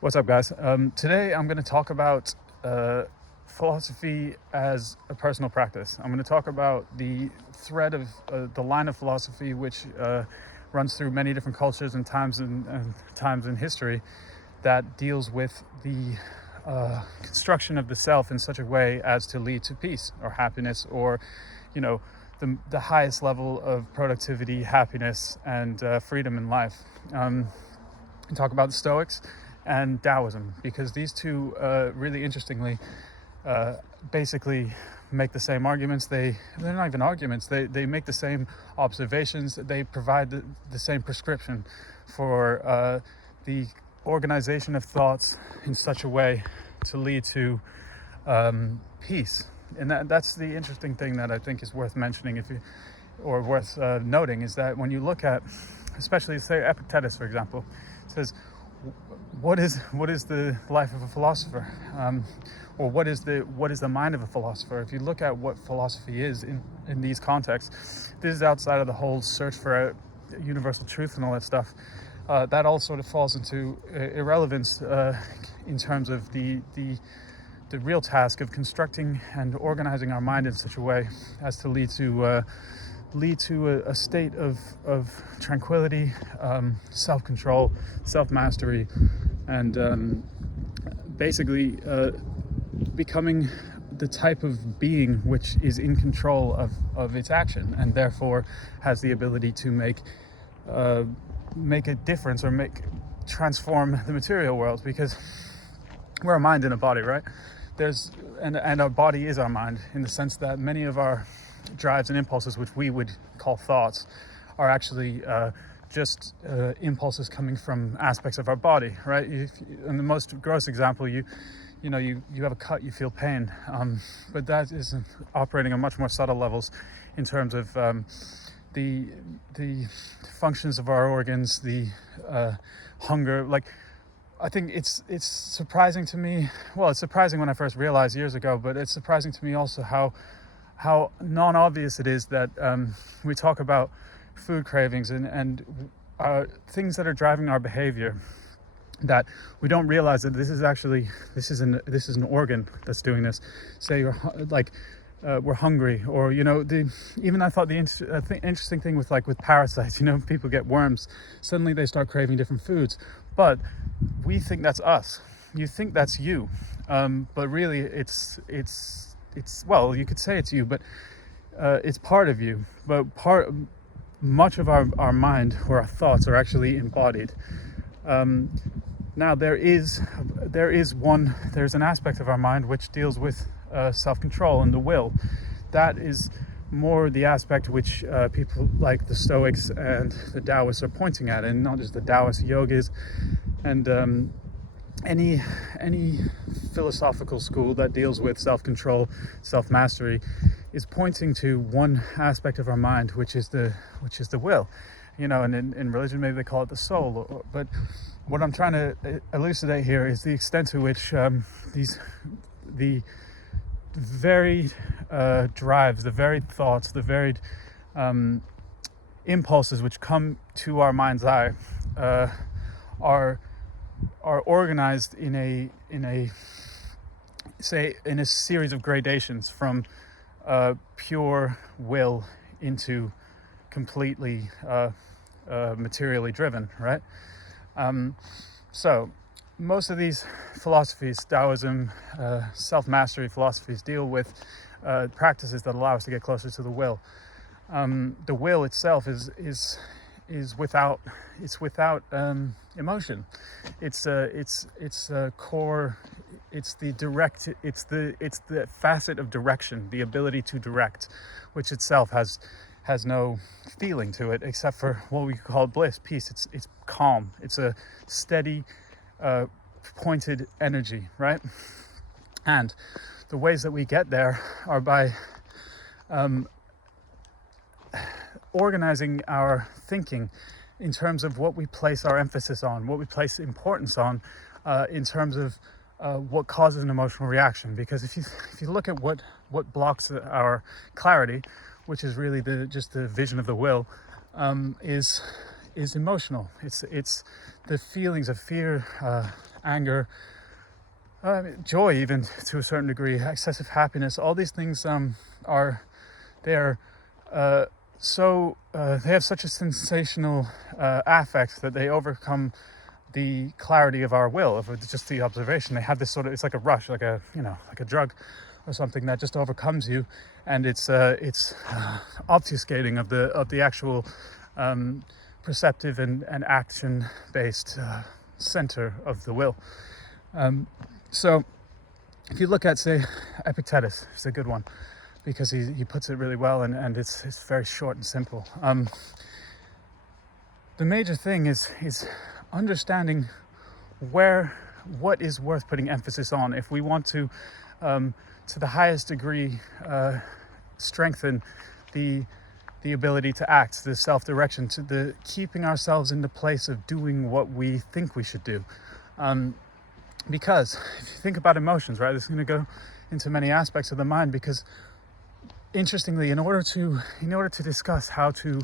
What's up, guys? Today I'm going to talk about philosophy as a personal practice. I'm going to talk about the thread of the line of philosophy which runs through many different cultures and times in history that deals with the construction of the self in such a way as to lead to peace or happiness, or the highest level of productivity, happiness, and freedom in life. And talk about the Stoics and Taoism, because these two really interestingly basically make the same arguments. They're not even arguments, they make the same observations. They provide the same prescription for the organization of thoughts in such a way to lead to peace. And that's the interesting thing that I think is worth mentioning, worth noting, is that when you look at, especially say Epictetus, for example, says, what is the life of a philosopher, or what is the mind of a philosopher? If you look at what philosophy is in these contexts, this is outside of the whole search for a universal truth and all that stuff. That all sort of falls into irrelevance in terms of the real task of constructing and organizing our mind in such a way as to lead to a state of tranquility, self-control, self-mastery, and basically becoming the type of being which is in control of its action, and therefore has the ability to make a difference or transform the material world, because we're a mind in a body, right? And our body is our mind, in the sense that many of our drives and impulses, which we would call thoughts, are actually just impulses coming from aspects of our body, right? In the most gross example, you have a cut, you feel pain, but that is operating on much more subtle levels in terms of the functions of our organs, the hunger. Like, I think it's surprising to me. Well, it's surprising when I first realized years ago, but it's surprising to me also how non-obvious it is that we talk about food cravings and things that are driving our behavior, that we don't realize that this is an organ that's doing this. Say we're hungry, or even I thought the interesting thing with parasites, people get worms, suddenly they start craving different foods, but we think that's us. You think that's you, but really it's well, you could say it's you, but it's part of you. But much of our mind, or our thoughts, are actually embodied. Now there's an aspect of our mind which deals with self-control and the will. That is more the aspect which people like the Stoics and the Taoists are pointing at, and not just the Taoist yogis and any philosophical school that deals with self-control, self-mastery, is pointing to one aspect of our mind, which is the will. And in religion maybe they call it the soul. But what I'm trying to elucidate here is the extent to which the varied drives, the varied thoughts, the varied impulses which come to our mind's eye are organized in a series of gradations, from pure will into completely materially driven, right? So most of these philosophies, Taoism, self-mastery philosophies, deal with practices that allow us to get closer to the will. The will itself is without emotion. It's a core. It's the facet of direction, the ability to direct, which itself has no feeling to it except for what we call bliss, peace. It's calm. It's a steady, pointed energy, right? And the ways that we get there are by organizing our thinking in terms of what we place our emphasis on, what we place importance on, in terms of what causes an emotional reaction. Because if you look at what blocks our clarity, which is really just the vision of the will, is emotional. It's the feelings of fear, anger, joy, even to a certain degree, excessive happiness. All these things are they are they have such a sensational affect that they overcome the clarity of our will, of just the observation. They have this sort of, it's like a rush, like a like a drug or something that just overcomes you, and it's obfuscating of the actual perceptive and action based center of the will. So if you look at, say, Epictetus, it's a good one because he puts it really well, and it's very short and simple. The major thing is understanding what is worth putting emphasis on if we want to the highest degree strengthen the ability to act, the self-direction, to the keeping ourselves in the place of doing what we think we should do. Because if you think about emotions, right, this is going to go into many aspects of the mind, because interestingly, in order to discuss how to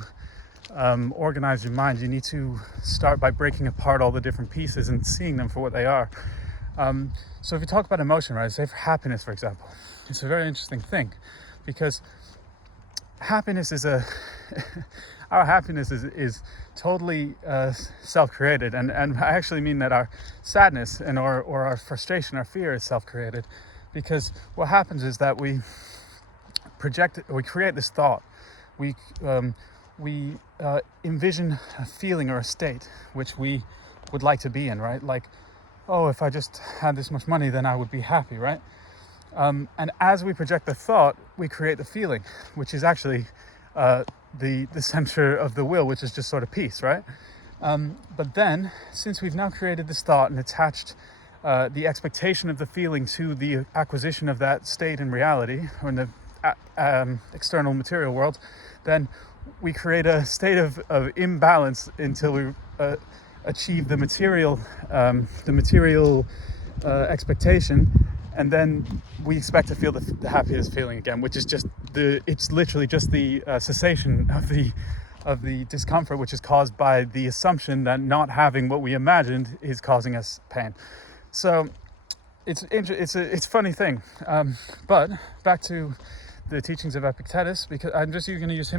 organize your mind, you need to start by breaking apart all the different pieces and seeing them for what they are. So if you talk about emotion, right, say for happiness, for example, it's a very interesting thing, because happiness is our happiness is totally self-created, and I actually mean that our sadness and or our frustration, our fear is self-created, because what happens is that we create this thought, we envision a feeling or a state which we would like to be in, right? Like, oh, if I just had this much money, then I would be happy, right? And as we project the thought, we create the feeling, which is actually the center of the will, which is just sort of peace, right? But then, since we've now created this thought and attached the expectation of the feeling to the acquisition of that state in reality, or in the external material world, then we create a state of imbalance until we achieve the material expectation, and then we expect to feel the happiest feeling again, which is just it's literally just the cessation of the discomfort, which is caused by the assumption that not having what we imagined is causing us pain. So it's a funny thing, but back to the teachings of Epictetus, because I'm just going to use him